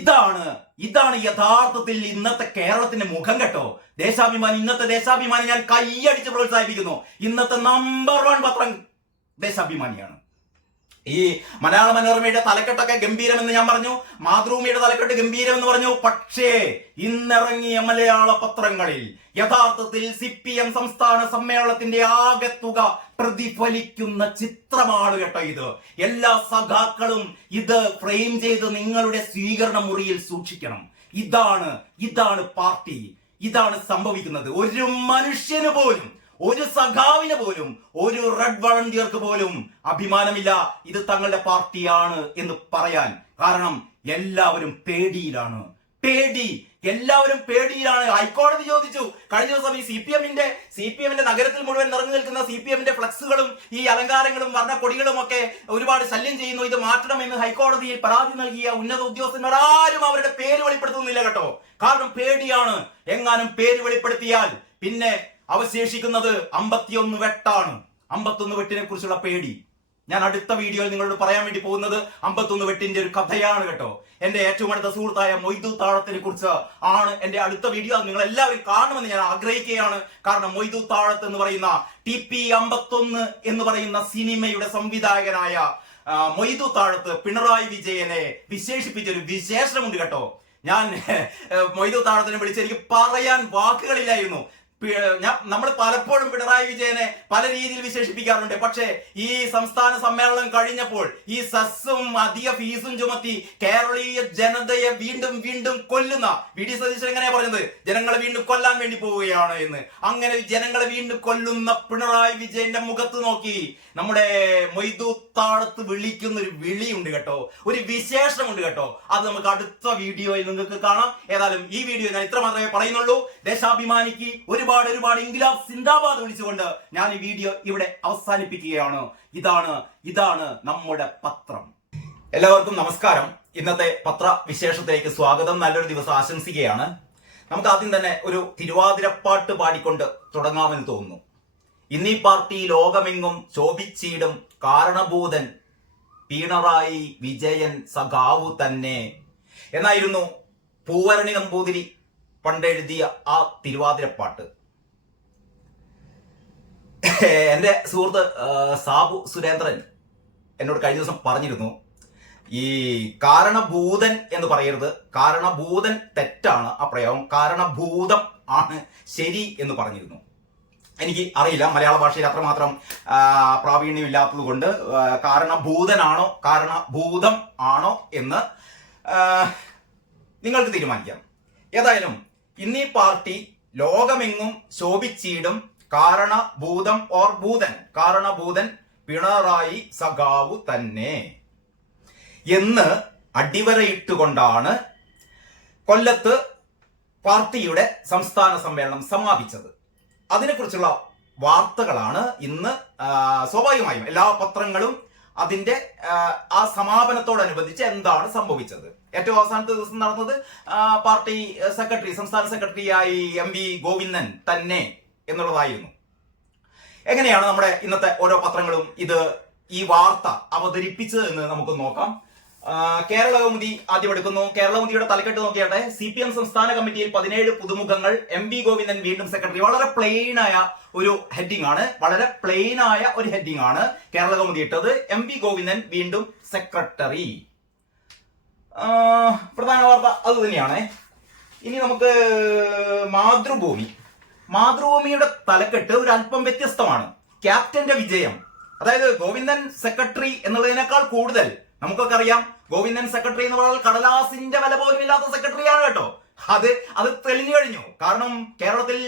ഇതാണ് ഇതാണ് യഥാർത്ഥത്തിൽ ഇന്നത്തെ കേരളത്തിന്റെ മുഖം കേട്ടോ. ഇന്നത്തെ ദേശാഭിമാനി ഞാൻ കൈയടിച്ച് പ്രോത്സാഹിപ്പിക്കുന്നു. ഇന്നത്തെ നമ്പർ 1 പത്രം ദേശാഭിമാനിയാണ്. ഈ മലയാള മനോരമയുടെ തലക്കെട്ടൊക്കെ ഗംഭീരമെന്ന് ഞാൻ പറഞ്ഞു, മാതൃഭൂമിയുടെ തലക്കെട്ട് ഗംഭീരമെന്ന് പറഞ്ഞു. പക്ഷേ ഇന്നിറങ്ങിയ മലയാള പത്രങ്ങളിൽ യഥാർത്ഥത്തിൽ CPM സംസ്ഥാന സമ്മേളനത്തിന്റെ ആകെത്തുക പ്രതിഫലിക്കുന്ന ചിത്രമാണ് കേട്ടോ ഇത്. എല്ലാ സഖാക്കളും ഇത് ഫ്രെയിം ചെയ്ത് നിങ്ങളുടെ സ്വീകരണ മുറിയിൽ സൂക്ഷിക്കണം. ഇതാണ് പാർട്ടി, ഇതാണ് സംഭവിക്കുന്നത്. ഒരു മനുഷ്യന് പോലും, ഒരു സഖാവിന് പോലും, ഒരു റെഡ് വളണ്ടിയർക്ക് പോലും അഭിമാനമില്ല ഇത് തങ്ങളുടെ പാർട്ടിയാണ് എന്ന് പറയാൻ. കാരണം എല്ലാവരും പേടിയിലാണ്. എല്ലാവരും പേടിയിലാണ്. ഹൈക്കോടതി ചോദിച്ചു കഴിഞ്ഞ ദിവസം ഈ CPM-ന്റെ നഗരത്തിൽ മുഴുവൻ നിറഞ്ഞു നിൽക്കുന്ന CPM-ന്റെ ഫ്ലക്സുകളും ഈ അലങ്കാരങ്ങളും വർണ്ണക്കൊടികളും ഒക്കെ ഒരുപാട് ശല്യം ചെയ്യുന്നു, ഇത് മാറ്റണമെന്ന് ഹൈക്കോടതിയിൽ പരാതി നൽകിയ ഉന്നത ഉദ്യോഗസ്ഥന്മാർ ആരും അവരുടെ പേര് വെളിപ്പെടുത്തുന്നില്ല കേട്ടോ. കാരണം പേടിയാണ്. എങ്ങാനും പേര് വെളിപ്പെടുത്തിയാൽ പിന്നെ അവശേഷിക്കുന്നത് 51 വെട്ടാണ്. 51 വെട്ടിനെ കുറിച്ചുള്ള പേടി. ഞാൻ അടുത്ത വീഡിയോയിൽ നിങ്ങളോട് പറയാൻ വേണ്ടി പോകുന്നത് 51 വെട്ടിന്റെ ഒരു കഥയാണ് കേട്ടോ. എന്റെ ഏറ്റവും അടുത്ത സുഹൃത്തായ മൊയ്തു താഴത്തിനെ കുറിച്ച് ആണ് എന്റെ അടുത്ത വീഡിയോ. അത് നിങ്ങൾ എല്ലാവരും കാണുമെന്ന് ഞാൻ ആഗ്രഹിക്കുകയാണ്. കാരണം മൊയ്തു താഴത്ത് എന്ന് പറയുന്ന TP 51 എന്ന് പറയുന്ന സിനിമയുടെ സംവിധായകനായ മൊയ്തു താഴത്ത് പിണറായി വിജയനെ വിശേഷിപ്പിച്ചൊരു വിശേഷമുണ്ട് കേട്ടോ. ഞാൻ മൊയ്തു താഴത്തിനെ വിളിച്ച് എനിക്ക് പറയാൻ വാക്കുകളില്ലായിരുന്നു. നമ്മൾ പലപ്പോഴും പിണറായി വിജയനെ പല രീതിയിൽ വിശേഷിപ്പിക്കാറുണ്ട്. പക്ഷേ ഈ സംസ്ഥാന സമ്മേളനം കഴിഞ്ഞപ്പോൾ ഈ സസ്സും അധിക ഫീസും ചുമത്തി കേരളീയ ജനതയെ വീണ്ടും കൊല്ലുന്ന VD സതീശൻ എങ്ങനെയാ പറഞ്ഞത്? ജനങ്ങളെ വീണ്ടും കൊല്ലാൻ വേണ്ടി പോവുകയാണ് എന്ന്. അങ്ങനെ ജനങ്ങളെ വീണ്ടും കൊല്ലുന്ന പിണറായി വിജയന്റെ മുഖത്ത് നോക്കി നമ്മുടെ മൊയ്തു താഴത്ത് വിളിക്കുന്ന ഒരു വിളിയുണ്ട് കേട്ടോ, ഒരു വിശേഷമുണ്ട് കേട്ടോ. അത് നമുക്ക് അടുത്ത വീഡിയോയിൽ നിങ്ങൾക്ക് കാണാം. ഏതായാലും ഈ വീഡിയോ ഞാൻ ഇത്ര മാത്രമേ പറയുന്നുള്ളൂ. ദേശാഭിമാനിക്ക് ഒരുപാട് ഇൻക്ലാബ് സിന്ദാബാദ് വിളിച്ചുകൊണ്ട് ഞാൻ ഈ വീഡിയോ ഇവിടെ അവസാനിപ്പിക്കുകയാണ്. ഇതാണ് നമ്മുടെ പത്രം. എല്ലാവർക്കും നമസ്കാരം. ഇന്നത്തെ പത്ര വിശേഷത്തിലേക്ക് സ്വാഗതം. നല്ലൊരു ദിവസം ആശംസിക്കുകയാണ്. നമുക്ക് ആദ്യം തന്നെ ഒരു തിരുവാതിരപ്പാട്ട് പാടിക്കൊണ്ട് തുടങ്ങാമെന്ന് തോന്നുന്നു. ഇന്നീ പാർട്ടി ലോകമെങ്ങും ശോഭിച്ചിടും കാരണഭൂതൻ പിണറായി വിജയൻ സഖാവു തന്നെ എന്നായിരുന്നു പൂവരണി നമ്പൂതിരി പണ്ടെഴുതിയ ആ തിരുവാതിരപ്പാട്ട്. എൻ്റെ സുഹൃത്ത് സാബു സുരേന്ദ്രൻ എന്നോട് കഴിഞ്ഞ ദിവസം പറഞ്ഞിരുന്നു, ഈ കാരണഭൂതൻ എന്ന് പറയരുത്, കാരണഭൂതൻ തെറ്റാണ് ആ പ്രയോഗം, കാരണഭൂതം ആണ് ശരി എന്ന് പറഞ്ഞിരുന്നു. എനിക്ക് അറിയില്ല, മലയാള ഭാഷയിൽ അത്രമാത്രം പ്രാവീണ്യം ഇല്ലാത്തത് കൊണ്ട് കാരണഭൂതനാണോ കാരണഭൂതം ആണോ എന്ന് നിങ്ങൾക്ക് തീരുമാനിക്കാം. ഏതായാലും ഇന്നീ പാർട്ടി ലോകമെങ്ങും ശോഭിച്ചിടും കാരണഭൂതം ഓർ ഭൂതൻ, കാരണഭൂതൻ പിണറായി സഖാവു തന്നെ എന്ന് അടിവരയിട്ടുകൊണ്ടാണ് കൊല്ലത്ത് പാർട്ടിയുടെ സംസ്ഥാന സമ്മേളനം സമാപിച്ചത്. അതിനെക്കുറിച്ചുള്ള വാർത്തകളാണ് ഇന്ന് സ്വാഭാവികമായും എല്ലാ പത്രങ്ങളും അതിന്റെ ആ സമാപനത്തോടനുബന്ധിച്ച് എന്താണ് സംഭവിച്ചത്. ഏറ്റവും അവസാനത്തെ ദിവസം നടന്നത് പാർട്ടി സെക്രട്ടറി, സംസ്ഥാന സെക്രട്ടറിയായി MV ഗോവിന്ദൻ തന്നെ എന്നുള്ളതായിരുന്നു. എങ്ങനെയാണ് നമ്മുടെ ഇന്നത്തെ ഓരോ പത്രങ്ങളും ഈ വാർത്ത അവതരിപ്പിച്ചത് എന്ന് നമുക്ക് നോക്കാം. കേരളകൗമുദി ആദ്യം എടുക്കുന്നു. കേരളകൗമുദിയുടെ തലക്കെട്ട് നോക്കിയാട്ടെ. CPM സംസ്ഥാന കമ്മിറ്റിയിൽ 17 പുതുമുഖങ്ങൾ, MV ഗോവിന്ദൻ വീണ്ടും സെക്രട്ടറി. വളരെ പ്ലെയിനായ ഒരു ഹെഡിങ് ആണ് കേരളകൗമുദി ഇട്ടത്. MV ഗോവിന്ദൻ വീണ്ടും സെക്രട്ടറി. പ്രധാന വാർത്ത അത് തന്നെയാണ്. ഇനി നമുക്ക് മാതൃഭൂമിയുടെ തലക്കെട്ട് ഒരു അല്പം വ്യത്യസ്തമാണ്. ക്യാപ്റ്റന്റെ വിജയം. അതായത് ഗോവിന്ദൻ സെക്രട്ടറി എന്നുള്ളതിനേക്കാൾ കൂടുതൽ നമുക്കൊക്കെ അറിയാം, ഗോവിന്ദൻ സെക്രട്ടറി എന്ന് പറഞ്ഞാൽ കടലാസിന്റെ വില പോലും ഇല്ലാത്ത സെക്രട്ടറിയാണ് കേട്ടോ. അത് തെളിഞ്ഞു കഴിഞ്ഞു. കാരണം കേരളത്തിൽ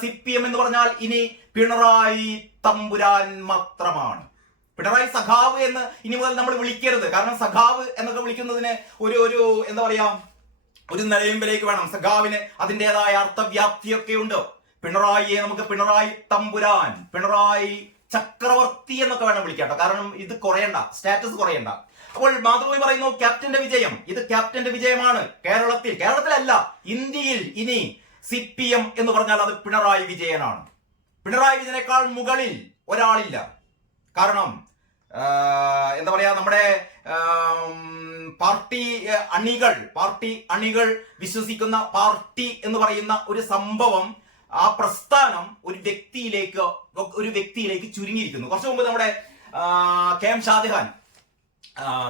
CPM എന്ന് പറഞ്ഞാൽ ഇനി പിണറായി തമ്പുരാൻ മാത്രമാണ്. പിണറായി സഖാവ് എന്ന് ഇനി മുതൽ നമ്മൾ വിളിക്കരുത്. കാരണം സഖാവ് എന്നൊക്കെ വിളിക്കുന്നതിന് ഒരു എന്താ പറയാ, ഒരു നിലയുമ്പിലേക്ക് വേണം. സഖാവിന് അതിൻ്റെതായ അർത്ഥവ്യാപ്തിയൊക്കെ ഉണ്ട്. പിണറായിയെ നമുക്ക് പിണറായി തമ്പുരാൻ, പിണറായി ചക്രവർത്തി എന്നൊക്കെ വേണം വിളിക്കാട്ടോ. കാരണം ഇത് കുറയണ്ട, സ്റ്റാറ്റസ് കുറയണ്ട. അപ്പോൾ മാതൃഭൂമി പറയുന്നു ക്യാപ്റ്റന്റെ വിജയം. ഇത് ക്യാപ്റ്റന്റെ വിജയമാണ്. കേരളത്തിലല്ല, ഇന്ത്യയിൽ ഇനി CPM എന്ന് പറഞ്ഞാൽ അത് പിണറായി വിജയനാണ്. പിണറായി വിജയനേക്കാൾ മുകളിൽ ഒരാളില്ല. കാരണം എന്താ പറയാ, നമ്മുടെ പാർട്ടി അണികൾ വിശ്വസിക്കുന്ന പാർട്ടി എന്ന് പറയുന്ന ഒരു സംഭവം, ആ പ്രസ്ഥാനം ഒരു വ്യക്തിയിലേക്ക് ചുരുങ്ങിയിരിക്കുന്നു. കുറച്ചു മുമ്പ് നമ്മുടെ KM ഷാജഹാൻ,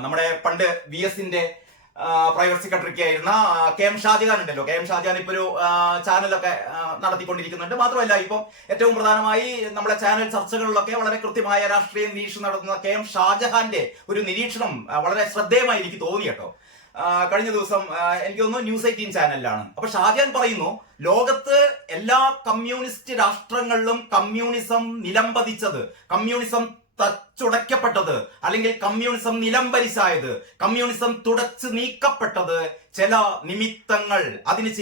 നമ്മുടെ പണ്ട് VSന്റെ പ്രൈവറ്റ് സെക്രട്ടറിക്ക് ആയിരുന്ന KM ഷാജഹാൻ ഉണ്ടല്ലോ. KM ഷാജഹാൻ ഇപ്പൊ ഒരു ചാനലൊക്കെ നടത്തിക്കൊണ്ടിരിക്കുന്നുണ്ട്. മാത്രമല്ല ഇപ്പം ഏറ്റവും പ്രധാനമായി നമ്മുടെ ചാനൽ ചർച്ചകളിലൊക്കെ വളരെ കൃത്യമായ രാഷ്ട്രീയ നിരീക്ഷണം നടത്തുന്ന KM ഷാജഹാന്റെ ഒരു നിരീക്ഷണം വളരെ ശ്രദ്ധേയമായി എനിക്ക് തോന്നി കേട്ടോ. കഴിഞ്ഞ ദിവസം എനിക്ക് തോന്നുന്നു News 18 ചാനലിലാണ്. അപ്പൊ ഷാജഹാൻ പറയുന്നു, ലോകത്ത് എല്ലാ കമ്മ്യൂണിസ്റ്റ് രാഷ്ട്രങ്ങളിലും കമ്മ്യൂണിസം നിലംപതിച്ചത്, കമ്മ്യൂണിസം തച്ചുടയ്ക്കപ്പെട്ടത്, അല്ലെങ്കിൽ കമ്മ്യൂണിസം നിലംപരിശായത്, കമ്മ്യൂണിസം തുടച്ചു നീക്കപ്പെട്ടത് ചില നിമിത്തങ്ങൾ, അതിന്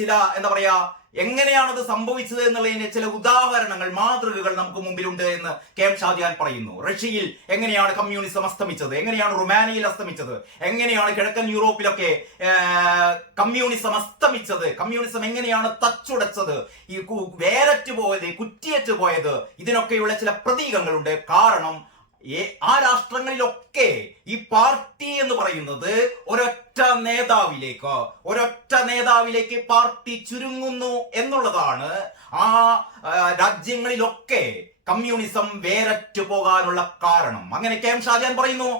ചില എന്താ പറയാ, എങ്ങനെയാണത് സംഭവിച്ചത് എന്നുള്ളതിന് ചില ഉദാഹരണങ്ങൾ, മാതൃകകൾ നമുക്ക് മുമ്പിലുണ്ട് എന്ന് KM ഷാജഹാൻ പറയുന്നു. റഷ്യയിൽ എങ്ങനെയാണ് കമ്മ്യൂണിസം അസ്തമിച്ചത്, എങ്ങനെയാണ് റുമാനിയയിൽ അസ്തമിച്ചത്, എങ്ങനെയാണ് കിഴക്കൻ യൂറോപ്പിലൊക്കെ കമ്മ്യൂണിസം അസ്തമിച്ചത്, കമ്മ്യൂണിസം എങ്ങനെയാണ് തച്ചുടച്ചത്, ഈ വേരറ്റ് പോയത്, കുറ്റിയറ്റ് പോയത്, ഇതിനൊക്കെയുള്ള ചില പ്രതീകങ്ങളുണ്ട്. കാരണം ആ രാഷ്ട്രങ്ങളിലൊക്കെ ഈ പാർട്ടി എന്ന് പറയുന്നത് ഒരൊറ്റ നേതാവിലേക്ക് പാർട്ടി ചുരുങ്ങുന്നു എന്നുള്ളതാണ് ആ രാജ്യങ്ങളിലൊക്കെ കമ്മ്യൂണിസം വേരറ്റു പോകാനുള്ള കാരണം. അങ്ങനെ KM ഷാജഹാൻ പറയുന്നു,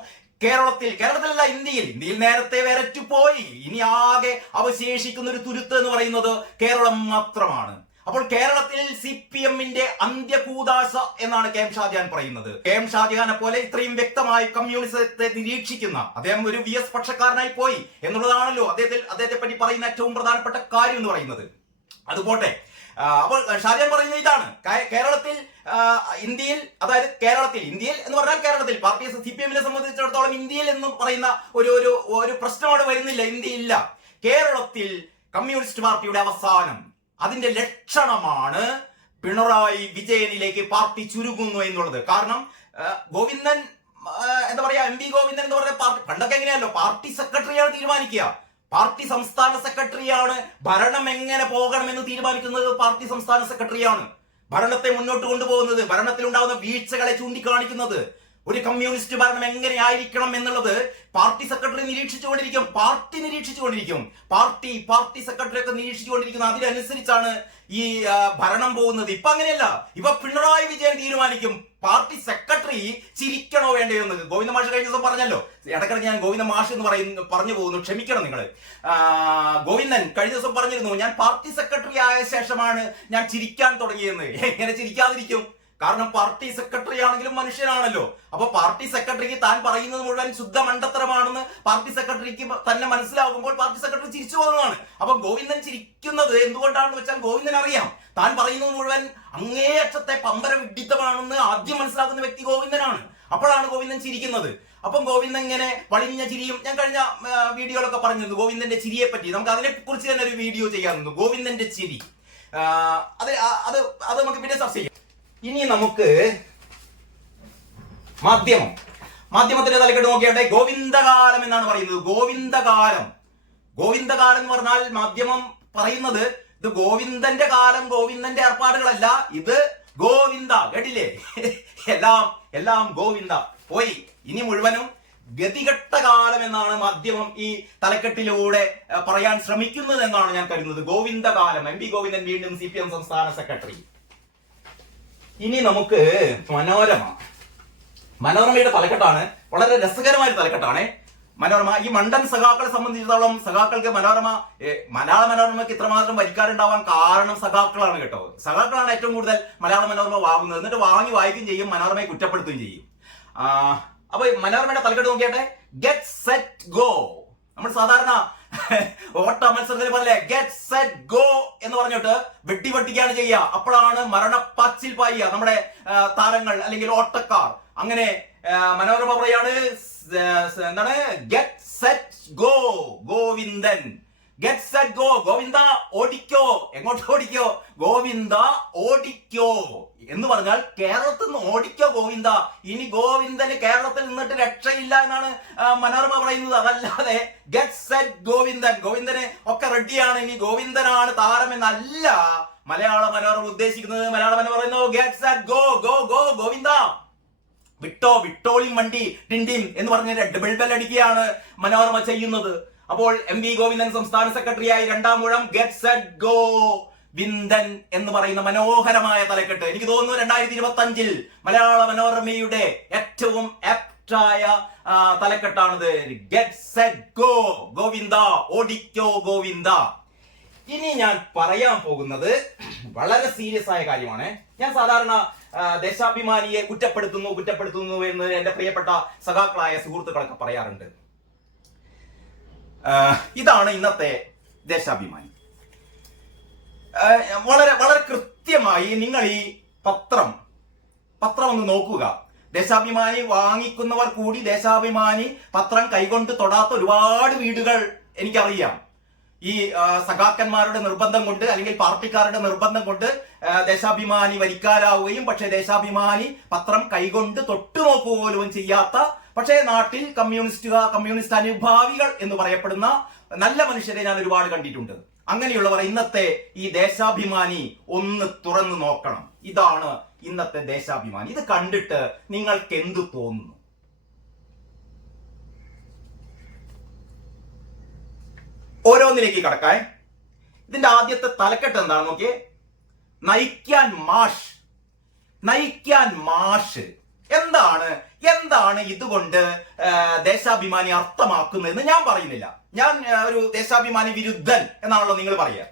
കേരളത്തിലല്ല, ഇന്ത്യയിൽ നേരത്തെ വേരറ്റു പോയി. ഇനി ആകെ അവശേഷിക്കുന്ന ഒരു തുരുത്ത് എന്ന് പറയുന്നത് കേരളം മാത്രമാണ്. അപ്പോൾ കേരളത്തിൽ CPMന്റെ അന്ത്യകൂദാശ എന്നാണ് KM ഷാജഹാൻ പറയുന്നത്. KM ഷാജഹാനെ പോലെ ഇത്രയും വ്യക്തമായി കമ്മ്യൂണിസത്തെ നിരീക്ഷിക്കുന്ന അദ്ദേഹം ഒരു VS പക്ഷക്കാരനായി പോയി എന്നുള്ളതാണല്ലോ അദ്ദേഹത്തെ പറ്റി പറയുന്ന ഏറ്റവും പ്രധാനപ്പെട്ട കാര്യം എന്ന് പറയുന്നത്. അതുപോട്ടെ, അപ്പോൾ ഷാജഹാൻ പറയുന്നത് ഇതാണ്, ഇന്ത്യയിൽ എന്ന് പറഞ്ഞാൽ കേരളത്തിൽ പാർട്ടി CPMനെ സംബന്ധിച്ചിടത്തോളം ഇന്ത്യയിൽ എന്ന് പറയുന്ന ഒരു പ്രശ്നം അവിടെ വരുന്നില്ല, ഇന്ത്യയില്ല. കേരളത്തിൽ കമ്മ്യൂണിസ്റ്റ് പാർട്ടിയുടെ അവസാനം, അതിന്റെ ലക്ഷണമാണ് പിണറായി വിജയനിലേക്ക് പാർട്ടി ചുരുങ്ങുന്നു എന്നുള്ളത്. കാരണം ഗോവിന്ദൻ എന്താ പറയാ, MP ഗോവിന്ദൻ എന്ന് പറഞ്ഞ പാർട്ടി പണ്ടൊക്കെ എങ്ങനെയല്ലോ, പാർട്ടി സെക്രട്ടറിയാണ് തീരുമാനിക്കുക. പാർട്ടി സംസ്ഥാന സെക്രട്ടറിയാണ് ഭരണം എങ്ങനെ പോകണമെന്ന് തീരുമാനിക്കുന്നത്. പാർട്ടി സംസ്ഥാന സെക്രട്ടറിയാണ് ഭരണത്തെ മുന്നോട്ട് കൊണ്ടുപോകുന്നത്, ഭരണത്തിലുണ്ടാകുന്ന വീഴ്ചകളെ ചൂണ്ടിക്കാണിക്കുന്നത്. ഒരു കമ്മ്യൂണിസ്റ്റ് ഭരണം എങ്ങനെ ആയിരിക്കണം എന്നുള്ളത് പാർട്ടി സെക്രട്ടറി നിരീക്ഷിച്ചുകൊണ്ടിരിക്കും, പാർട്ടി നിരീക്ഷിച്ചുകൊണ്ടിരിക്കും, പാർട്ടി സെക്രട്ടറി ഒക്കെ നിരീക്ഷിച്ചുകൊണ്ടിരിക്കുന്നു. അതിനനുസരിച്ചാണ് ഈ ഭരണം പോകുന്നത്. ഇപ്പൊ അങ്ങനെയല്ല, ഇപ്പൊ പിണറായി വിജയൻ തീരുമാനിക്കും പാർട്ടി സെക്രട്ടറി ചിരിക്കണോ വേണ്ടയോ എന്ന്. ഗോവിന്ദ മാഷ് കഴിഞ്ഞ ദിവസം പറഞ്ഞല്ലോ, ഇടയ്ക്കിടയ്ക്ക് ഞാൻ ഗോവിന്ദ മാഷ് എന്ന് പറഞ്ഞു പോകുന്നു, ക്ഷമിക്കണം നിങ്ങൾ. ഗോവിന്ദൻ കഴിഞ്ഞ ദിവസം പറഞ്ഞിരുന്നു, ഞാൻ പാർട്ടി സെക്രട്ടറി ആയ ശേഷമാണ് ഞാൻ ചിരിക്കാൻ തുടങ്ങിയെന്ന്. എങ്ങനെ ചിരിക്കാതിരിക്കും? കാരണം പാർട്ടി സെക്രട്ടറി ആണെങ്കിലും മനുഷ്യനാണല്ലോ. അപ്പൊ പാർട്ടി സെക്രട്ടറിക്ക് താൻ പറയുന്നത് മുഴുവൻ ശുദ്ധ മണ്ടത്തരമാണെന്ന് പാർട്ടി സെക്രട്ടറിക്ക് തന്നെ മനസ്സിലാകുമ്പോൾ പാർട്ടി സെക്രട്ടറി ചിരിച്ചു പോകുന്നതാണ്. അപ്പൊ ഗോവിന്ദൻ ചിരിക്കുന്നത് എന്തുകൊണ്ടാണെന്ന് വെച്ചാൽ ഗോവിന്ദൻ അറിയാം താൻ പറയുന്നത് മുഴുവൻ അങ്ങേയറ്റത്തെ പമ്പര വിഡിത്തമാണെന്ന് ആദ്യം മനസ്സിലാക്കുന്ന വ്യക്തി ഗോവിന്ദനാണ്. അപ്പോഴാണ് ഗോവിന്ദൻ ചിരിക്കുന്നത്. അപ്പം ഗോവിന്ദൻ ഇങ്ങനെ വളിഞ്ഞ ചിരിയും, ഞാൻ കഴിഞ്ഞ വീഡിയോയിലൊക്കെ പറഞ്ഞിരുന്നു ഗോവിന്ദന്റെ ചിരിയെ പറ്റി. നമുക്ക് അതിനെ കുറിച്ച് തന്നെ ഒരു വീഡിയോ ചെയ്യാറുണ്ട്, ഗോവിന്ദന്റെ ചിരി. അത് നമുക്ക് പിന്നെ ചർച്ച ചെയ്യാം. ഇനി നമുക്ക് മാധ്യമത്തിന്റെ തലക്കെട്ട് നോക്കിയാട്ടെ. ഗോവിന്ദകാലം എന്നാണ് പറയുന്നത്. ഗോവിന്ദകാലം എന്ന് പറഞ്ഞാൽ മാധ്യമം പറയുന്നത് ഇത് ഗോവിന്ദന്റെ കാലം, ഗോവിന്ദന്റെ ഏർപ്പാടുകളല്ല, ഇത് ഗോവിന്ദ. കേട്ടില്ലേ? എല്ലാം ഗോവിന്ദ പോയി. ഇനി മുഴുവനും ഗതികെട്ട കാലം എന്നാണ് മാധ്യമം ഈ തലക്കെട്ടിലൂടെ പറയാൻ ശ്രമിക്കുന്നത് എന്നാണ് ഞാൻ കരുതുന്നത്. ഗോവിന്ദകാലം. MP ഗോവിന്ദൻ വീണ്ടും CPM സംസ്ഥാന സെക്രട്ടറി. ഇനി നമുക്ക് മനോരമയുടെ തലക്കെട്ടാണ്. വളരെ രസകരമായ തലക്കെട്ടാണ് മനോരമ. ഈ മണ്ടൻ സഖാക്കളെ സംബന്ധിച്ചിടത്തോളം സഖാക്കൾക്ക് മലയാള മനോരമയ്ക്ക് ഇത്രമാത്രം വരിക്കാറുണ്ടാവാൻ കാരണം സഖാക്കളാണ് കേട്ടോ. സഖാക്കളാണ് ഏറ്റവും കൂടുതൽ മലയാള മനോരമ വാങ്ങുന്നത്. എന്നിട്ട് വായിക്കുകയും ചെയ്യും, മനോരമയെ കുറ്റപ്പെടുത്തുകയും ചെയ്യും. അപ്പൊ മനോരമയുടെ തലക്കെട്ട് നോക്കിയാട്ടെ. Get set go. നമ്മൾ സാധാരണ ഓട്ട മത്സരത്തിന് പോലെ ഗെറ്റ് സെറ്റ് ഗോ എന്ന് പറഞ്ഞിട്ട് വെട്ടിയാണ് ചെയ്യുക. അപ്പോഴാണ് മരണപ്പാച്ചിൽ പായുക നമ്മുടെ താരങ്ങൾ അല്ലെങ്കിൽ ഓട്ടക്കാർ. അങ്ങനെ മനോരമ പറയാണ് എന്താണ്, get set go Govindan. Get set go Govinda ഓടിക്കോ. എങ്ങോട്ട് ഓടിക്കോ? ഗോവിന്ദ ഓടിക്കോ എന്ന് പറഞ്ഞാൽ കേരളത്തിൽ നിന്ന് ഓടിക്കോ ഗോവിന്ദ. ഇനി ഗോവിന്ദന് കേരളത്തിൽ നിന്നിട്ട് രക്ഷയില്ല എന്നാണ് മനോരമ പറയുന്നത്. അതല്ലാതെ ഗെറ്റ് സെറ്റ് ഗോവിന്ദന് ഒക്കെ റെഡിയാണ്, ഇനി ഗോവിന്ദനാണ് താരമെന്നല്ല മലയാള മനോരമ ഉദ്ദേശിക്കുന്നത്. മലയാള മനോരമ പറയുന്നു get set go go go Govinda. വിട്ടോളിയും വണ്ടി ടിൻഡിൻ എന്ന് പറഞ്ഞ ഡബിൾ ബെൽ അടിക്കുകയാണ് മനോരമ ചെയ്യുന്നത്. അപ്പോൾ MV ഗോവിന്ദൻ സംസ്ഥാന സെക്രട്ടറിയായി 2ാം ഊഴം ഗെറ്റ് സെറ്റ് ഗോ വിന്ദൻ എന്ന് പറയുന്ന മനോഹരമായ തലക്കെട്ട്. എനിക്ക് തോന്നുന്നു 2025 മലയാള മനോരമയുടെ ഏറ്റവും ആപ്റ്റായ തലക്കെട്ടാണിത്. ഗെറ്റ് സെറ്റ് ഗോ ഗോവിന്ദ, ഓടിക്കോ ഗോവിന്ദ. ഇനി ഞാൻ പറയാൻ പോകുന്നത് വളരെ സീരിയസ് ആയ കാര്യമാണ്. ഞാൻ സാധാരണ ദേശാഭിമാനിയെ കുറ്റപ്പെടുത്തുന്നു എന്ന് എന്റെ പ്രിയപ്പെട്ട സഖാക്കളായ സുഹൃത്തുക്കളൊക്കെ പറയാറുണ്ട്. ഇതാണ് ഇന്നത്തെ ദേശാഭിമാനി. വളരെ വളരെ കൃത്യമായി നിങ്ങൾ ഈ പത്രം ഒന്ന് നോക്കുക. ദേശാഭിമാനി വാങ്ങിക്കുന്നവർ കൂടി ദേശാഭിമാനി പത്രം കൈകൊണ്ട് തൊടാത്ത ഒരുപാട് വീടുകൾ എനിക്കറിയാം. ഈ സഖാക്കന്മാരുടെ നിർബന്ധം കൊണ്ട് അല്ലെങ്കിൽ പാർട്ടിക്കാരുടെ നിർബന്ധം കൊണ്ട് ദേശാഭിമാനി വരിക്കാരാവുകയും പക്ഷേ ദേശാഭിമാനി പത്രം കൈകൊണ്ട് തൊട്ടു നോക്കുക പോലും ചെയ്യാത്ത, പക്ഷേ നാട്ടിൽ കമ്മ്യൂണിസ്റ്റ് അനുഭാവികൾ എന്ന് പറയപ്പെടുന്ന നല്ല മനുഷ്യരെ ഞാൻ ഒരുപാട് കണ്ടിട്ടുണ്ട്. അങ്ങനെയുള്ളവർ ഇന്നത്തെ ഈ ദേശാഭിമാനി ഒന്ന് തുറന്നു നോക്കണം. ഇതാണ് ഇന്നത്തെ ദേശാഭിമാനി. ഇത് കണ്ടിട്ട് നിങ്ങൾക്ക് എന്തു തോന്നുന്നു? ഓരോന്നിലേക്ക് കടക്കാൻ. ഇതിന്റെ ആദ്യത്തെ തലക്കെട്ട് എന്താണ് നോക്കിയേ. നയിക്കാൻ മാഷ്. എന്താണ് ഇതുകൊണ്ട് ദേശാഭിമാനി അർത്ഥമാക്കുന്നതെന്ന് ഞാൻ പറയുന്നില്ല. ഞാൻ ഒരു ദേശാഭിമാനി വിരുദ്ധൻ എന്നാണല്ലോ നിങ്ങൾ പറയുക.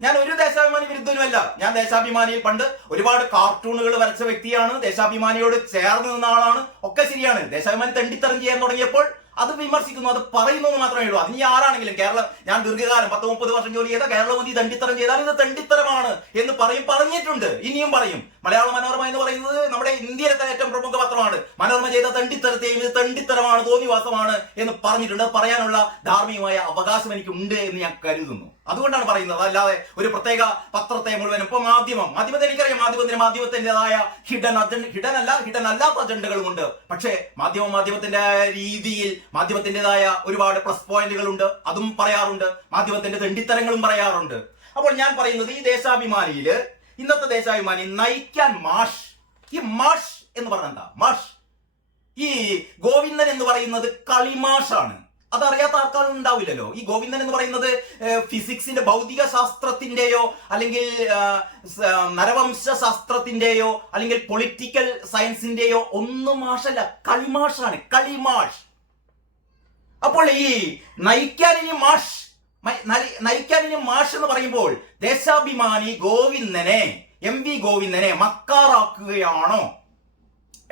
ഞാൻ ഒരു ദേശാഭിമാനി വിരുദ്ധനുമല്ല. ഞാൻ ദേശാഭിമാനിയിൽ പണ്ട് ഒരുപാട് കാർട്ടൂണുകൾ വരച്ച വ്യക്തിയാണ്. ദേശാഭിമാനിയോട് ചേർന്ന് നിന്ന ആളാണ്. ഒക്കെ ശരിയാണ്. ദേശാഭിമാനി തെണ്ടിത്തരം ചെയ്യാൻ തുടങ്ങിയപ്പോൾ അത് വിമർശിക്കുന്നു, അത് പറയുന്നു എന്ന് മാത്രമേ ഉള്ളൂ. അത് ആരാണെങ്കിലും ഞാൻ ദീർഘകാലം 10-30 വർഷം ജോലി ചെയ്ത കേരളമോദി തെണ്ടിത്തരം ചെയ്താൽ ഇത് തെണ്ടിത്തരമാണ് എന്ന് പറഞ്ഞിട്ടുണ്ട്, ഇനിയും പറയും. മലയാള മനോരമ എന്ന് പറയുന്നത് നമ്മുടെ ഇന്ത്യയിലത്തെ ഏറ്റവും പ്രമുഖ പത്രമാണ്. മനോരമ ചെയ്ത തെണ്ടിത്തരത്തെയും ഇത് തെണ്ടിത്തരമാണ്, തോന്നിവാസമാണ് എന്ന് പറഞ്ഞിട്ടുണ്ട്. അത് പറയാനുള്ള ധാർമ്മികമായ അവകാശം എനിക്കുണ്ട് എന്ന് ഞാൻ കരുതുന്നു. അതുകൊണ്ടാണ് പറയുന്നത്. അല്ലാതെ ഒരു പ്രത്യേക പത്രത്തെ മുഴുവനും ഇപ്പൊ മാധ്യമത്തെ എനിക്കറിയാം. മാധ്യമത്തിൻ്റെതായ ഹിഡൻ അല്ലാത്ത അജണ്ടകളുമുണ്ട്. പക്ഷേ മാധ്യമത്തിന്റെ രീതിയിൽ മാധ്യമത്തിൻ്റെതായ ഒരുപാട് പ്ലസ് പോയിന്റുകളുണ്ട്. അതും പറയാറുണ്ട്. മാധ്യമത്തിന്റെ തെണ്ടിത്തരങ്ങളും പറയാറുണ്ട്. അപ്പോൾ ഞാൻ പറയുന്നത് ഈ ദേശാഭിമാനിയില് ഇന്നത്തെ ദേശാഭിമാനി നയിക്കാൻ മാഷ്. ഈ മാഷ് എന്ന് പറഞ്ഞ എന്താ? മാഷ് ഈ ഗോവിന്ദൻ എന്ന് പറയുന്നത് കളിമാഷാണ്. അതറിയാത്ത ആൾക്കാരും ഉണ്ടാവില്ലല്ലോ. ഈ ഗോവിന്ദൻ എന്ന് പറയുന്നത് ഫിസിക്സിന്റെ ഭൗതിക ശാസ്ത്രത്തിന്റെയോ അല്ലെങ്കിൽ നരവംശ ശാസ്ത്രത്തിന്റെയോ അല്ലെങ്കിൽ പൊളിറ്റിക്കൽ സയൻസിന്റെയോ ഒന്നും മാഷല്ല, കളിമാഷാണ്. കളിമാഷ്. അപ്പോൾ ഈ നയിക്കാനിനി മാഷ് എന്ന് പറയുമ്പോൾ ദേശാഭിമാനി ഗോവിന്ദനെ, MV ഗോവിന്ദനെ മക്കാറാക്കുകയാണോ?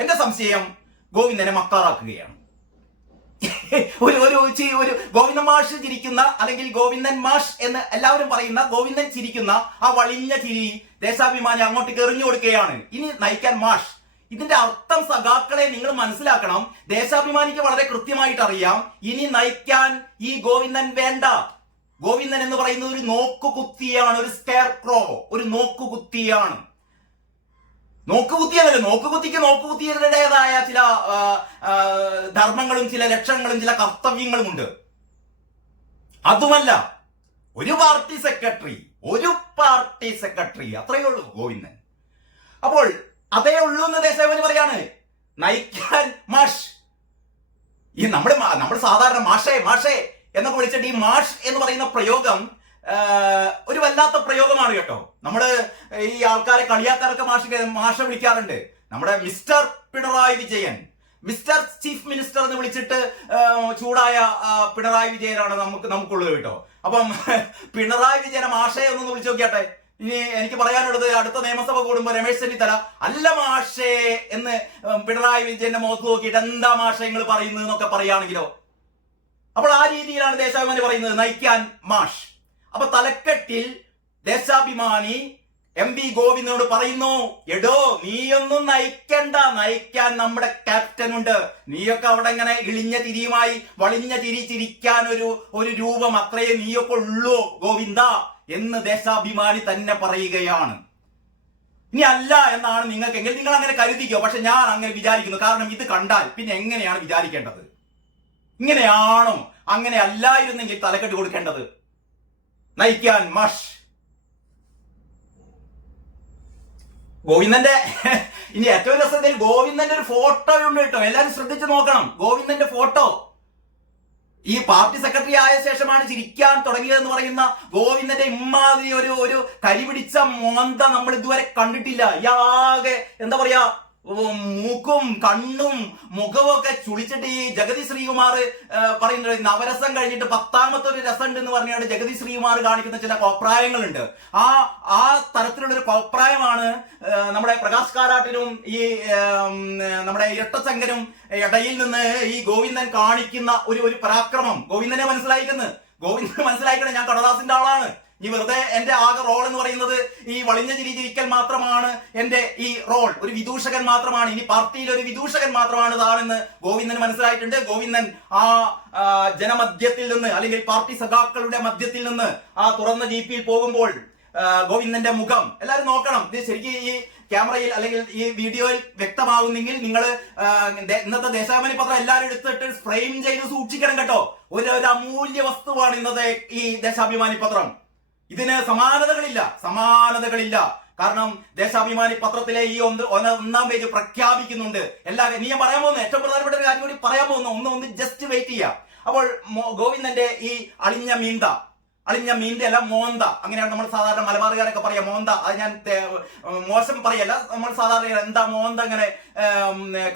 എന്റെ സംശയം ഗോവിന്ദനെ മക്കാറാക്കുകയാണ്. ഒരു ഗോവിന്ദൻ മാഷ് ചിരിക്കുന്ന അല്ലെങ്കിൽ ഗോവിന്ദൻ മാഷ് എന്ന് എല്ലാവരും പറയുന്ന ഗോവിന്ദൻ ചിരിക്കുന്ന ആ വളിഞ്ഞ ചിരി ദേശാഭിമാനി അങ്ങോട്ട് എറിഞ്ഞു കൊടുക്കുകയാണ്. ഇനി നയിക്കാൻ മാഷ്. ഇതിന്റെ അർത്ഥം സഖാക്കളെ നിങ്ങൾ മനസ്സിലാക്കണം. ദേശാഭിമാനിക്ക് വളരെ കൃത്യമായിട്ട് അറിയാം ഇനി നയിക്കാൻ ഈ ഗോവിന്ദൻ വേണ്ട. ഗോവിന്ദൻ എന്ന് പറയുന്നത് ഒരു നോക്കുകുത്തിയാണ്, ഒരു സ്കെയർ ക്രോ, ഒരു നോക്കുകുത്തിയാണ്. നോക്കുകുത്തിയുടേതായ ചില ധർമ്മങ്ങളും ചില ലക്ഷണങ്ങളും ചില കർത്തവ്യങ്ങളും ഉണ്ട്. അതുമല്ല, ഒരു പാർട്ടി സെക്രട്ടറി അത്രയേ ഉള്ളൂ ഗോവിന്ദൻ. അപ്പോൾ അതേ ഉള്ളൂ എന്ന് ദേശാഭിമാനി പറയാണ്. നയിക്കാൻ മാഷ്. ഈ നമ്മൾ സാധാരണ മാഷേ എന്നൊക്കെ വിളിച്ചിട്ട് ഈ മാഷ് എന്ന് പറയുന്ന പ്രയോഗം ഒരു വല്ലാത്ത പ്രയോഗമാണ് കേട്ടോ. നമ്മള് ഈ ആൾക്കാരെ കളിയാക്കാരൊക്കെ മാഷ വിളിക്കാറുണ്ട്. നമ്മുടെ mister Pinarayi Vijayan, mister chief minister എന്ന് വിളിച്ചിട്ട് ചൂടായ പിണറായി വിജയനാണ് നമുക്കുള്ളത് കേട്ടോ. അപ്പം പിണറായി വിജയനെ മാഷയെ ഒന്ന് വിളിച്ചു നോക്കിയാട്ടെ. ഇനി എനിക്ക് പറയാനുള്ളത്, അടുത്ത നിയമസഭ കൂടുമ്പോൾ രമേശ് ചെന്നിത്തല അല്ല മാഷേ എന്ന് പിണറായി വിജയന്റെ മുഖത്ത് നോക്കിയിട്ട് എന്താ മാഷ നിങ്ങൾ പറയുന്നത് എന്നൊക്കെ പറയുകയാണെങ്കിലോ. അപ്പോൾ ആ രീതിയിലാണ് ദേശാഭിമാനി പറയുന്നത് നയിക്കാൻ മാഷ്. അപ്പൊ തലക്കെട്ടിൽ ദേശാഭിമാനി MV ഗോവിന്ദനോട് പറയുന്നു, എടോ നീയൊന്നും നയിക്കാൻ നമ്മുടെ ക്യാപ്റ്റൻ ഉണ്ട്. നീയൊക്കെ അവിടെ ഇങ്ങനെ ഇളിഞ്ഞ തിരിയുമായി വളിഞ്ഞ ചിരിക്കാൻ ഒരു രൂപം അത്രയേ നീയൊക്കെ ഉള്ളൂ ഗോവിന്ദ എന്ന് ദേശാഭിമാനി തന്നെ പറയുകയാണ്. ഇനി അല്ല എന്നാണ് നിങ്ങൾക്കെങ്കിൽ നിങ്ങൾ അങ്ങനെ കരുതിക്കോ. പക്ഷെ ഞാൻ അങ്ങനെ വിചാരിക്കുന്നു. കാരണം ഇത് കണ്ടാൽ പിന്നെ എങ്ങനെയാണ് വിചാരിക്കേണ്ടത്? ഇങ്ങനെയാണോ? അങ്ങനെ അല്ലായിരുന്നെങ്കിൽ തലക്കെട്ട് കൊടുക്കേണ്ടത് നയിക്കാൻ മാഷ്. ഗോവിന്ദന്റെ ഇനി ഏറ്റവും രസത്തിൽ ഗോവിന്ദന്റെ ഒരു ഫോട്ടോ ഉണ്ട് കേട്ടോ, എല്ലാരും ശ്രദ്ധിച്ചു നോക്കണം. ഗോവിന്ദന്റെ ഫോട്ടോ ഈ പാർട്ടി സെക്രട്ടറി ആയ ശേഷമാണ് ചിരിക്കാൻ തുടങ്ങിയതെന്ന് പറയുന്ന ഗോവിന്ദന്റെ ഇമ്മാതിരി ഒരു കരിപിടിച്ച മോന്ത നമ്മൾ ഇതുവരെ കണ്ടിട്ടില്ല. ഇയാകെ എന്താ പറയാ, മൂക്കും കണ്ണും മുഖവും ഒക്കെ ചുളിച്ചിട്ട് ഈ ജഗതി ശ്രീകുമാർ പറയുന്നത് നവരസം കഴിഞ്ഞിട്ട് 10ാമത്തെ ഒരു രസം ഉണ്ട് എന്ന് പറഞ്ഞാണ് ജഗതി ശ്രീകുമാർ കാണിക്കുന്ന ചില കോപ്രായങ്ങളുണ്ട്. ആ തരത്തിലുള്ള ഒരു കോപ്രായമാണ് നമ്മുടെ പ്രകാശ് കാരാട്ടിനും ഈ നമ്മുടെ ഇരട്ടച്ചങ്കനും ഇടയിൽ നിന്ന് ഈ ഗോവിന്ദൻ കാണിക്കുന്ന ഒരു പരാക്രമം ഗോവിന്ദനെ മനസ്സിലായിക്കണം. ഞാൻ കടലാസിന്റെ ആളാണ്. ഈ വെറുതെ എന്റെ ആകെ റോൾ എന്ന് പറയുന്നത് ഈ വളിഞ്ഞ ചിരി ചിരിക്കൽ മാത്രമാണ് എന്റെ ഈ റോൾ. ഒരു വിദൂഷകൻ മാത്രമാണ്, ഇനി പാർട്ടിയിൽ ഒരു വിദൂഷകൻ മാത്രമാണ് താനെന്ന് ഗോവിന്ദൻ മനസ്സിലായിട്ടുണ്ട്. ഗോവിന്ദൻ ആ ജനമധ്യത്തിൽ നിന്ന് അല്ലെങ്കിൽ പാർട്ടി സഖാക്കളുടെ മധ്യത്തിൽ നിന്ന് ആ തുറന്ന ജീപ്പിൽ പോകുമ്പോൾ ഗോവിന്ദന്റെ മുഖം എല്ലാവരും നോക്കണം. ഇത് ശരിക്കും ഈ ക്യാമറയിൽ അല്ലെങ്കിൽ ഈ വീഡിയോയിൽ വ്യക്തമാകുന്നെങ്കിൽ നിങ്ങൾ ഇന്നത്തെ ദേശാഭിമാനി പത്രം എല്ലാവരും എടുത്തിട്ട് ഫ്രെയിം ചെയ്ത് സൂക്ഷിക്കണം കേട്ടോ. ഒരു അമൂല്യ വസ്തുവാണ് ഇന്നത്തെ ഈ ദേശാഭിമാനി പത്രം. ഇതിന് സമാനതകളില്ല. കാരണം ദേശാഭിമാനി പത്രത്തിലെ ഈ 1-ാം പേജ് പ്രഖ്യാപിക്കുന്നുണ്ട് എല്ലാവരും. ഞാൻ പറയാൻ പോകുന്നു ഏറ്റവും പ്രധാനപ്പെട്ട ഒരു കാര്യം കൂടി പറയാൻ പോകുന്നു. ഒന്ന് ജസ്റ്റ് വെയിറ്റ് ചെയ്യാം. അപ്പോൾ ഗോവിന്ദന്റെ ഈ അളിഞ്ഞ മീന്ത അല്ല, മോന്ത, അങ്ങനെയാണ് നമ്മൾ സാധാരണ മലബാറുകാരൊക്കെ പറയാം. മോന്ത, അത് ഞാൻ മോശം പറയല്ല, നമ്മൾ സാധാരണ എന്താ മോന്ത, അങ്ങനെ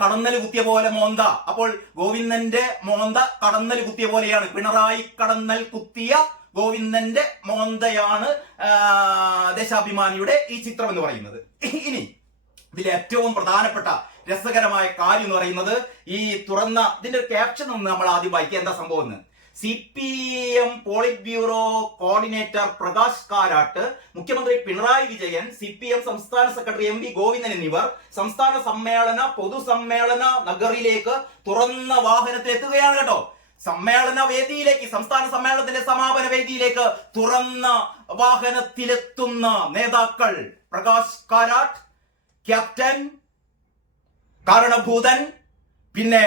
കടന്നൽ കുത്തിയ പോലെ മോന്ത. അപ്പോൾ ഗോവിന്ദന്റെ മോന്ത കടന്നൽ കുത്തിയ പോലെയാണ്. പിണറായി കടന്നൽ കുത്തിയ ഗോവിന്ദന്റെ മോന്തയാണ് ദേശാഭിമാനിയുടെ ഈ ചിത്രം എന്ന് പറയുന്നത്. ഇനി ഇതിൽ ഏറ്റവും പ്രധാനപ്പെട്ട രസകരമായ കാര്യം എന്ന് പറയുന്നത് ഈ തുറന്ന ഇതിന്റെ ക്യാപ്ഷൻ ഒന്ന് നമ്മൾ ആദ്യം വായിക്കുക. എന്താ സംഭവം എന്ന്. CPM polit bureau coordinator Prakash Karat, മുഖ്യമന്ത്രി പിണറായി വിജയൻ, CPM സംസ്ഥാന സെക്രട്ടറി MV ഗോവിന്ദൻ എന്നിവർ സംസ്ഥാന പൊതുസമ്മേളന നഗറിലേക്ക് തുറന്ന വാഹനത്തിൽ എത്തുകയാണ് കേട്ടോ. സമ്മേളന വേദിയിലേക്ക്, സംസ്ഥാന സമ്മേളനത്തിന്റെ സമാപന വേദിയിലേക്ക് തുറന്ന വാഹനത്തിലെത്തുന്ന നേതാക്കൾ പ്രകാശ് കാരാട്ട്, ക്യാപ്റ്റൻ, കാരണഭൂതൻ, പിന്നെ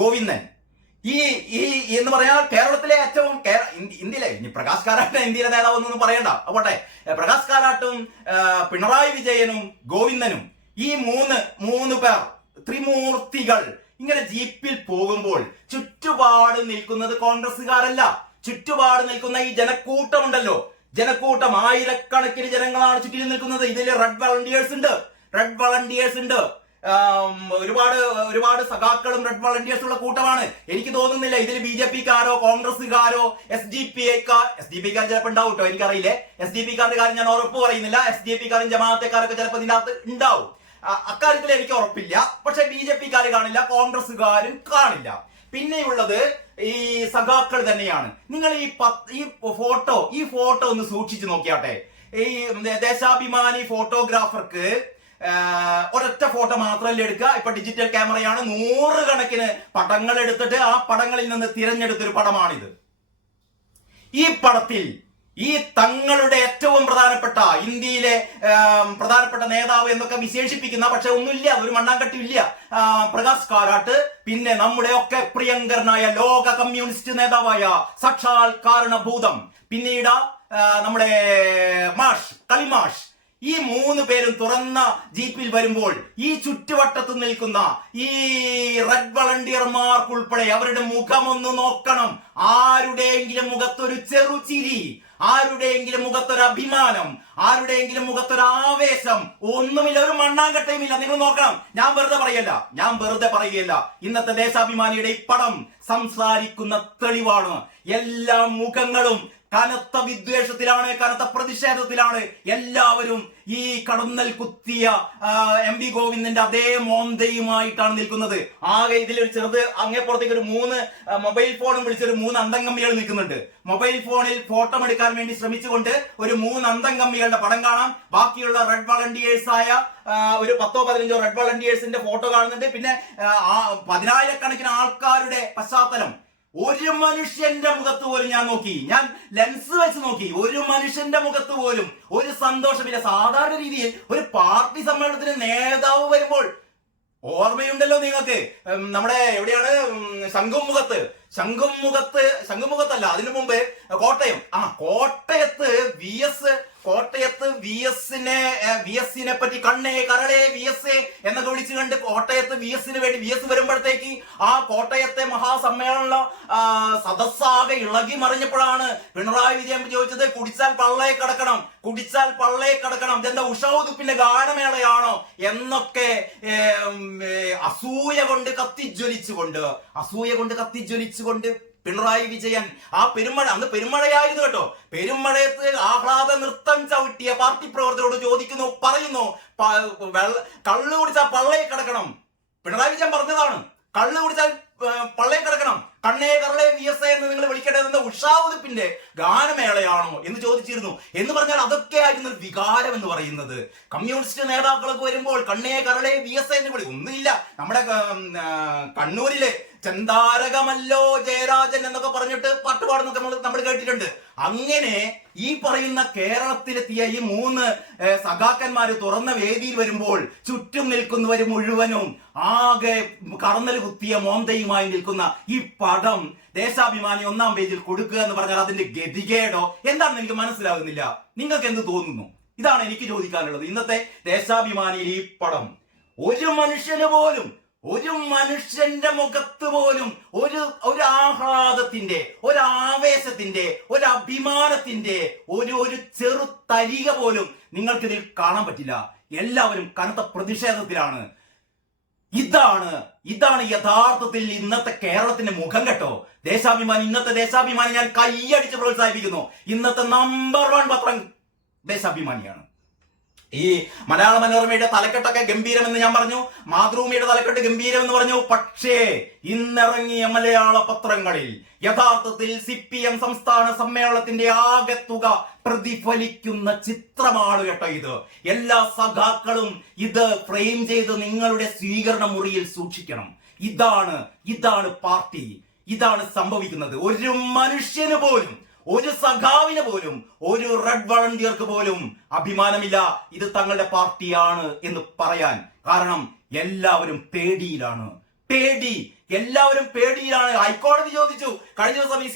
ഗോവിന്ദൻ. ഈ എന്ന് പറഞ്ഞാൽ കേരളത്തിലെ ഏറ്റവും ഇന്ത്യയിലെ, ഇനി പ്രകാശ് കാരാട്ട് ഇന്ത്യയിലെ നേതാവെന്നൊന്നും പറയണ്ട, അപ്പോട്ടെ, പ്രകാശ് കാരാട്ടും പിണറായി വിജയനും ഗോവിന്ദനും ഈ മൂന്ന് പേർ ത്രിമൂർത്തികൾ ഇങ്ങനെ ജീപ്പിൽ പോകുമ്പോൾ ചുറ്റുപാട് നിൽക്കുന്നത് കോൺഗ്രസുകാരല്ല. ചുറ്റുപാട് നിൽക്കുന്ന ഈ ജനക്കൂട്ടം ആയിരക്കണക്കിന് ജനങ്ങളാണ് ചുറ്റിലും നിൽക്കുന്നത്. ഇതിൽ റെഡ് വളണ്ടിയേഴ്സ് ഉണ്ട്. ഒരുപാട് സഖാക്കളും റെഡ് വളണ്ടിയേഴ്സ് ഉള്ള കൂട്ടമാണ്. എനിക്ക് തോന്നുന്നില്ല ഇതിൽ BJP-ക്കാരോ കോൺഗ്രസുകാരോ SDPI-ക്കാർ ചിലപ്പോൾ ഉണ്ടാവും കേട്ടോ, എനിക്കറിയില്ലേ. SDP-ക്കാരുടെ കാര്യം ഞാൻ ഉറപ്പ് പറയുന്നില്ല. SDP-ക്കാരും ജമാഅത്തേക്കാരൊക്കെ ചിലപ്പോൾ ഇതിന്റെ അകത്ത് ഉണ്ടാവും. അക്കാര്യത്തിൽ എനിക്ക് ഉറപ്പില്ല. പക്ഷെ BJP-ക്കാര് കാണില്ല, കോൺഗ്രസുകാരും കാണില്ല. പിന്നെയുള്ളത് ഈ സഖാക്കൾ തന്നെയാണ്. നിങ്ങൾ ഈ ഫോട്ടോ ഒന്ന് സൂക്ഷിച്ചു നോക്കിയാട്ടെ. ഈ ദേശാഭിമാനി ഫോട്ടോഗ്രാഫർക്ക് ഒരൊറ്റ ഫോട്ടോ മാത്രമല്ല എടുക്കുക. ഇപ്പൊ ഡിജിറ്റൽ ക്യാമറയാണ്, 100 കണക്കിന് പടങ്ങൾ എടുത്തിട്ട് ആ പടങ്ങളിൽ നിന്ന് തിരഞ്ഞെടുത്തൊരു പടമാണിത്. ഈ പടത്തിൽ ഈ തങ്ങളുടെ ഏറ്റവും പ്രധാനപ്പെട്ട ഇന്ത്യയിലെ പ്രധാനപ്പെട്ട നേതാവ് എന്നൊക്കെ വിശേഷിപ്പിക്കുന്ന, പക്ഷെ ഒന്നുമില്ല, ഒരു മണ്ണാങ്കട്ടിയില്ല, പ്രകാശ് കാരാട്ട്, പിന്നെ നമ്മുടെ ഒക്കെ പ്രിയങ്കരനായ ലോക കമ്മ്യൂണിസ്റ്റ് നേതാവായ സാക്ഷാൽ കാരണഭൂതം, പിന്നീട് നമ്മുടെ കളിമാഷ്. ഈ 3 പേരും തുറന്ന ജീപ്പിൽ വരുമ്പോൾ ഈ ചുറ്റുവട്ടത്ത് നിൽക്കുന്ന ഈ റെഡ് വളണ്ടിയർമാർക്കുൾപ്പെടെ അവരുടെ മുഖമൊന്ന് നോക്കണം. ആരുടെയെങ്കിലും മുഖത്തൊരു ചെറുചിരി, ആരുടെയെങ്കിലും മുഖത്തൊരു അഭിമാനം, ആരുടെയെങ്കിലും മുഖത്തൊരു ആവേശം ഒന്നുമില്ല, ഒരു മണ്ണാങ്കട്ടയും ഇല്ല. നിങ്ങൾ നോക്കണം. ഞാൻ വെറുതെ പറയല്ല. ഇന്നത്തെ ദേശാഭിമാനിയുടെ ഈ പടം സംസാരിക്കുന്ന തെളിവാണ്. എല്ലാ മുഖങ്ങളും കനത്ത വിദ്വേഷത്തിലാണ്, കനത്ത പ്രതിഷേധത്തിലാണ്. എല്ലാവരും ഈ കടന്നൽ കുത്തിയ MV ഗോവിന്ദന്റെ അതേ മോന്തയുമായിട്ടാണ് നിൽക്കുന്നത്. ആകെ ഇതിലൊരു ചെറുത് അങ്ങേപ്പുറത്തേക്ക് ഒരു 3 മൊബൈൽ ഫോണും വിളിച്ചൊരു 3 അന്തംകമ്മികൾ നിൽക്കുന്നുണ്ട്. മൊബൈൽ ഫോണിൽ ഫോട്ടോ എടുക്കാൻ വേണ്ടി ശ്രമിച്ചുകൊണ്ട് ഒരു 3 അന്തംകമ്മികളുടെ പടം കാണാം. ബാക്കിയുള്ള റെഡ് വളണ്ടിയേഴ്സ് ആയ ഒരു 10-15 റെഡ് വളണ്ടിയേഴ്സിന്റെ ഫോട്ടോ കാണുന്നുണ്ട്. പിന്നെ 10,000-കണക്കിന് ആൾക്കാരുടെ പശ്ചാത്തലം. ഒരു മനുഷ്യന്റെ മുഖത്ത് പോലും ഞാൻ ലെൻസ് വെച്ച് നോക്കി, ഒരു മനുഷ്യന്റെ മുഖത്ത് പോലും ഒരു സന്തോഷമില്ല. സാധാരണ രീതിയിൽ ഒരു പാർട്ടി സമ്മേളനത്തിന് നേതാവ് വരുമ്പോൾ ഓർമ്മയുണ്ടല്ലോ നിങ്ങൾക്ക്, നമ്മുടെ എവിടെയാണ് ശംഖുമുഖത്തല്ല, അതിനു മുമ്പ് കോട്ടയത്ത് VS കോട്ടയത്ത് വി എസിനെ പറ്റി കണ്ണേ കരളെ വി എസ് എ എന്നൊക്കെ വിളിച്ചു കണ്ട് കോട്ടയത്ത് വി എസ് വരുമ്പോഴത്തേക്ക് ആ കോട്ടയത്തെ മഹാസമ്മേളന സദസ്സാകെ ഇളകി മറിഞ്ഞപ്പോഴാണ് പിണറായി വിജയൻ ചോദിച്ചത് കുടിച്ചാൽ പള്ളയെ കടക്കണം, കുടിച്ചാൽ പള്ളയെ കടക്കണം, ഇതെന്താ ഉഷാവുതുപ്പിന്റെ ഗാനമേളയാണോ എന്നൊക്കെ അസൂയ കൊണ്ട് കത്തിജ്വലിച്ചുകൊണ്ട് പിണറായി വിജയൻ ആ അന്ന് പെരുമഴയായിരുന്നു കേട്ടോ, പെരുമഴയത്ത് ആഹ്ലാദ നൃത്തം ചവിട്ടിയ പാർട്ടി പ്രവർത്തകരോട് പറയുന്നു കള്ളു കുടിച്ചാൽ പള്ളയെ കിടക്കണം. പിണറായി വിജയൻ പറഞ്ഞതാണ്, കള്ളു കുടിച്ചാൽ പള്ളയെ കിടക്കണം, കണ്ണേ കരളെ വി എസ് എ എന്ന് നിങ്ങൾ വിളിക്കേണ്ടത് ഉഷാവുതുപ്പിന്റെ ഗാനമേളയാണോ എന്ന് ചോദിച്ചിരുന്നു. എന്ന് പറഞ്ഞാൽ അതൊക്കെയായിരുന്നു വികാരം എന്ന് പറയുന്നത്. കമ്മ്യൂണിസ്റ്റ് നേതാക്കളൊക്കെ വരുമ്പോൾ കണ്ണേ കരളെ വി എസ് എ എന്ന് വിളി ഒന്നുമില്ല. നമ്മുടെ കണ്ണൂരിലെ ചന്താരകമല്ലോ ജയരാജൻ എന്നൊക്കെ പറഞ്ഞിട്ട് പാട്ട് പാടുന്നൊക്കെ നമ്മൾ കേട്ടിട്ടുണ്ട്. അങ്ങനെ ഈ പറയുന്ന കേരളത്തിലെത്തിയ ഈ 3 സഖാക്കന്മാര് തുറന്ന വേദിയിൽ വരുമ്പോൾ ചുറ്റും നിൽക്കുന്നവര് മുഴുവനും ആകെ കറന്നൽ കുത്തിയ മോന്തയുമായി നിൽക്കുന്ന ഈ പടം ദേശാഭിമാനി 1-ാം പേജിൽ കൊടുക്കുക എന്ന് പറഞ്ഞാൽ അതിന്റെ ഗതികേടോ എന്താണെന്ന് എനിക്ക് മനസ്സിലാകുന്നില്ല. നിങ്ങൾക്ക് എന്ത് തോന്നുന്നു? ഇതാണ് എനിക്ക് ചോദിക്കാനുള്ളത്. ഇന്നത്തെ ദേശാഭിമാനിയിൽ ഈ പടം ഒരു മനുഷ്യന്റെ മുഖത്ത് പോലും ഒരു ആഹ്ലാദത്തിന്റെ, ഒരു ആവേശത്തിന്റെ, ഒരു അഭിമാനത്തിന്റെ ഒരു ചെറു തരിക പോലും നിങ്ങൾക്കിതിൽ കാണാൻ പറ്റില്ല. എല്ലാവരും കനത്ത പ്രതിഷേധത്തിലാണ്. ഇതാണ് യഥാർത്ഥത്തിൽ ഇന്നത്തെ കേരളത്തിന്റെ മുഖം കേട്ടോ. ഇന്നത്തെ ദേശാഭിമാനി ഞാൻ കൈയടിച്ച് പ്രോത്സാഹിപ്പിക്കുന്നു. ഇന്നത്തെ നമ്പർ 1 പത്രം ദേശാഭിമാനിയാണ്. ഈ മലയാള മനോരമയുടെ തലക്കെട്ടൊക്കെ ഗംഭീരമെന്ന് ഞാൻ പറഞ്ഞു, മാതൃഭൂമിയുടെ തലക്കെട്ട് ഗംഭീരമെന്ന് പറഞ്ഞു. പക്ഷേ ഇന്നിറങ്ങിയ മലയാള പത്രങ്ങളിൽ യഥാർത്ഥത്തിൽ CPM സംസ്ഥാന സമ്മേളനത്തിന്റെ ആകെത്തുക പ്രതിഫലിക്കുന്ന ചിത്രമാണ് കേട്ടോ ഇത്. എല്ലാ സഖാക്കളും ഇത് ഫ്രെയിം ചെയ്ത് നിങ്ങളുടെ സ്വീകരണ മുറിയിൽ സൂക്ഷിക്കണം. ഇതാണ് പാർട്ടി, ഇതാണ് സംഭവിക്കുന്നത്. ഒരു മനുഷ്യന് പോലും, ഒരു സഖാവിന് പോലും, ഒരു റെഡ് വളണ്ടിയർക്ക് പോലും അഭിമാനമില്ല ഇത് തങ്ങളുടെ പാർട്ടിയാണ് എന്ന് പറയാൻ. കാരണം എല്ലാവരും പേടിയിലാണ്. എല്ലാവരും പേടിയിലാണ്. ഹൈക്കോടതി ചോദിച്ചു കഴിഞ്ഞ ദിവസം ഈ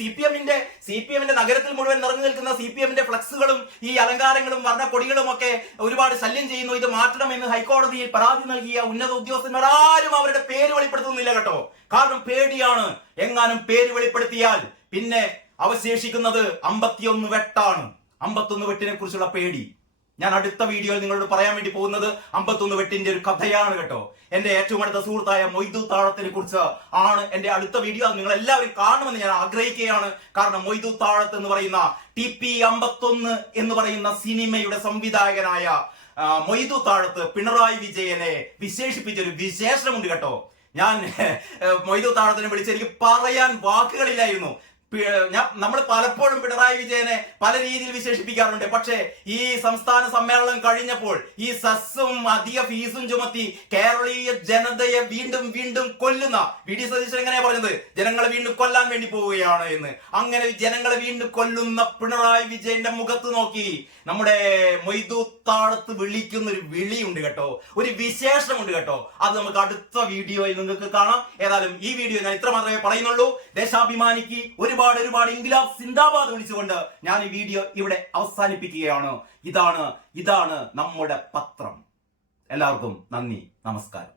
CPM-ന്റെ നഗരത്തിൽ മുഴുവൻ നിറഞ്ഞു നിൽക്കുന്ന CPM-ന്റെ ഫ്ലക്സുകളും ഈ അലങ്കാരങ്ങളും വർണ്ണക്കൊടികളും ഒക്കെ ഒരുപാട് ശല്യം ചെയ്യുന്നു, ഇത് മാറ്റണമെന്ന് ഹൈക്കോടതിയിൽ പരാതി നൽകിയ ഉന്നത ഉദ്യോഗസ്ഥന്മാർ ആരും അവരുടെ പേര് വെളിപ്പെടുത്തുന്നില്ല കേട്ടോ. കാരണം പേടിയാണ്. എങ്ങാനും പേര് വെളിപ്പെടുത്തിയാൽ പിന്നെ അവശേഷിക്കുന്നത് 51 വെട്ടാണ്. 51 വെട്ടിനെ കുറിച്ചുള്ള പേടി. ഞാൻ അടുത്ത വീഡിയോയിൽ നിങ്ങളോട് പറയാൻ വേണ്ടി പോകുന്നത് 51 വെട്ടിന്റെ ഒരു കഥയാണ് കേട്ടോ. എന്റെ ഏറ്റവും അടുത്ത സുഹൃത്തായ മൊയ്തു താഴത്തിനെ കുറിച്ച് ആണ് എന്റെ അടുത്ത വീഡിയോ. അത് നിങ്ങൾ എല്ലാവരും കാണുമെന്ന് ഞാൻ ആഗ്രഹിക്കുകയാണ്. കാരണം മൊയ്തു താഴത്ത് എന്ന് പറയുന്ന TP 51 എന്ന് പറയുന്ന സിനിമയുടെ സംവിധായകനായ മൊയ്തു താഴത്ത് പിണറായി വിജയനെ വിശേഷിപ്പിച്ചൊരു വിശേഷമുണ്ട് കേട്ടോ. ഞാൻ മൊയ്തു താഴത്തിനെ വിളിച്ച് എനിക്ക് പറയാൻ വാക്കുകളില്ലായിരുന്നു. നമ്മൾ പലപ്പോഴും പിണറായി വിജയനെ പല രീതിയിൽ വിശേഷിപ്പിക്കാറുണ്ട്. പക്ഷേ ഈ സംസ്ഥാന സമ്മേളനം കഴിഞ്ഞപ്പോൾ ഈ സസ്സും അധിക ഫീസും ചുമത്തി കേരളീയ ജനതയെ വീണ്ടും കൊല്ലുന്ന VD സതീശൻ എങ്ങനെയാ പറഞ്ഞത്? ജനങ്ങളെ വീണ്ടും കൊല്ലാൻ വേണ്ടി പോവുകയാണ് എന്ന്. അങ്ങനെ ജനങ്ങളെ വീണ്ടും കൊല്ലുന്ന പിണറായി വിജയന്റെ മുഖത്ത് നോക്കി നമ്മുടെ മൊയ്തു താഴത്ത് വിളിക്കുന്ന ഒരു വിളിയുണ്ട് കേട്ടോ, ഒരു വിശേഷമുണ്ട് കേട്ടോ. അത് നമുക്ക് അടുത്ത വീഡിയോയിൽ നിങ്ങൾക്ക് കാണാം. ഏതായാലും ഈ വീഡിയോ ഞാൻ ഇത്ര മാത്രമേ പറയുന്നുള്ളൂ. ദേശാഭിമാനിക്ക് ഒരുപാട് ഇൻക്ലാബ് സിന്ദാബാദ് വിളിച്ചുകൊണ്ട് ഞാൻ ഈ വീഡിയോ ഇവിടെ അവസാനിപ്പിക്കുകയാണ്. ഇതാണ് നമ്മുടെ പത്രം. എല്ലാവർക്കും നന്ദി, നമസ്കാരം.